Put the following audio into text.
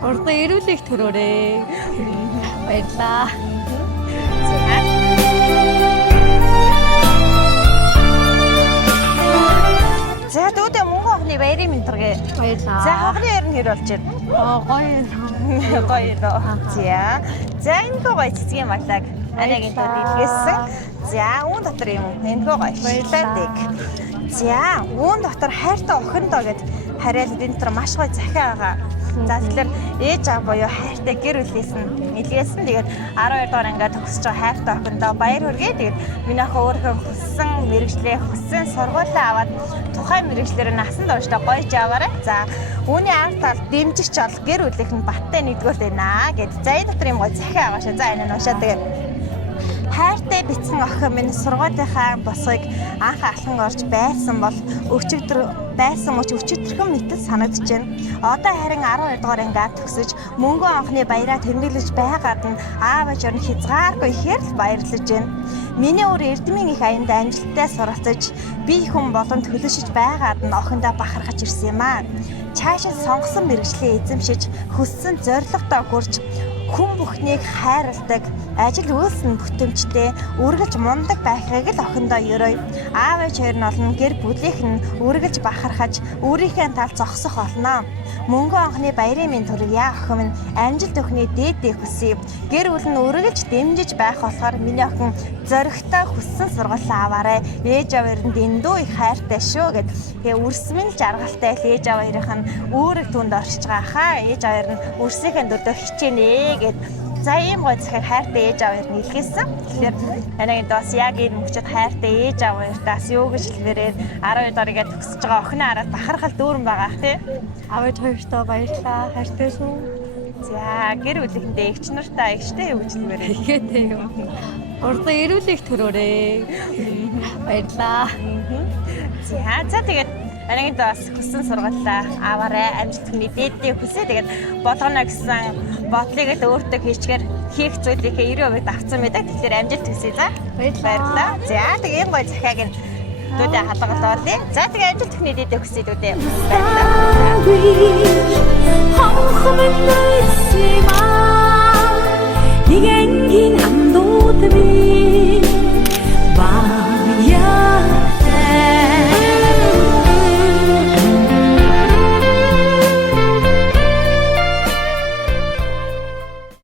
Урдаа ирүүлэх төрөөрэй. Баярлаа. За дүүдээ мөнгө авахны баярын мэдрэг. Баярлаа. За хогны ер нь хэр болж байна? Гоё. Гоё доо. За энэ гоё цэцгийн батлаг анагийн төр илгээсэн. За үүн дотор юм энэ гоё баярлалаа. За үүн дотор хайртай охин доо гэд хараад энэ дотор маш гоё захиа байгаа. За тэгэхээр ээж аав буюу хайртай гэр бүлээс нь илгээсэн. Тэгээд 12 дугаар ангиа төгсөж байгаа хайртай охиндоо баяр хүргэе. Тэгээд миний охин өөрөө хүссэн мэрэгчлээ хүссэн сургуулаа аваад тухайн мэрэгчлэр насан туршдаа гоёж аваарай. За үүний ард талд дэмжигч бол гэр бүлийнх нь баттай нэгдүгээр байна гэд. За энэ дотор юм гоё захиа байгаа шээ. За энэ нь уушаа тэгээд хайртай бицэн охин минь сургуулийнхаа босгыг анх алхан орж байсан бол өчигдөрхөн мэтэл санагдаж байна. Одоо харин 12 дугаар ангиад төгсөж мөнгө анхны баяраа тэмдэглэж байгаад нь аав ээж орн хязгааргүй ихээр л баярлаж байна. Миний өөр эрдмийн их аянд амжилттай суралцаж би хүн болон төлөвшөж байгаад нь охиндоо бахархаж ирсэн юм аа. Цаашаа сонгосон мэрэгчлээ эзэмшиж хүссэн зорилгодоо хүрч хүн бүхнийг хайрладаг, ажил үйлс нь бүтэмжтэй, үргэлж мундаг байхыг л охиндоо ерөөй. Аав ээж хоёр нь олон гэр бүлийнх нь үргэлж бахархаж, өөрийнхөө тал зогсох болно. Мөнгө анхны баярын минь төрөг яа охин минь амжилт өхний дээдээ хүсье. Гэр бүл нь үргэлж дэмжиж байх болохоор миний охин зоригтой хүссэн сургуулаа аваарай. Ээж аваар нь дэндүү их хайртай шүү гэд. Тэгээ үрсмэн жаргалтай л ээж аваа хоёрын нь үүрэг түнд оршиж байгаа хаа. Ээж аваар нь үрсийнхээ дөрөв хичээнэ гэд. За ийм гоё захиаг хайртай ээж аваа хоёр нь илгээсэн. Тэгэхээр анагийн доос яг энэ мөчөд хайртай ээж аваа хоёртаас юу гэж хэлмээрээ 12 дараагаа төгсөж байгаа охиноо хараад бахархал дүүрэн байгаа тий. Аав ээж хоёртоо баярлаа. Хайртай шүү. За гэр бүлэхэндээ эгч нартай эгчтэй юу гэж хэлмээрээ. Ихэтэй юу. Урдаа ирүүлэх төрөөрэй. Баярлаа. За тэгээд анагийн доос хүссэн сургуулаа аваарай. Амжилт хүний дээдээ хүсээ. Тэгээд болгоно гэсэн бодлыг л өөртөө хийчихээр хийх зүйлийнхээ 90% давцсан байдаг. Тэгэхээр амжилт хүсье. За баярлалаа. За тэгээд энэ гоё захиаг нь дүүдээ хадгалуулъя. За тэгээд амжилт хүний дээдээ хүсье дүүдээ. Hồng không em nơi xì mà đi ngang nghiêng ẩm đô tới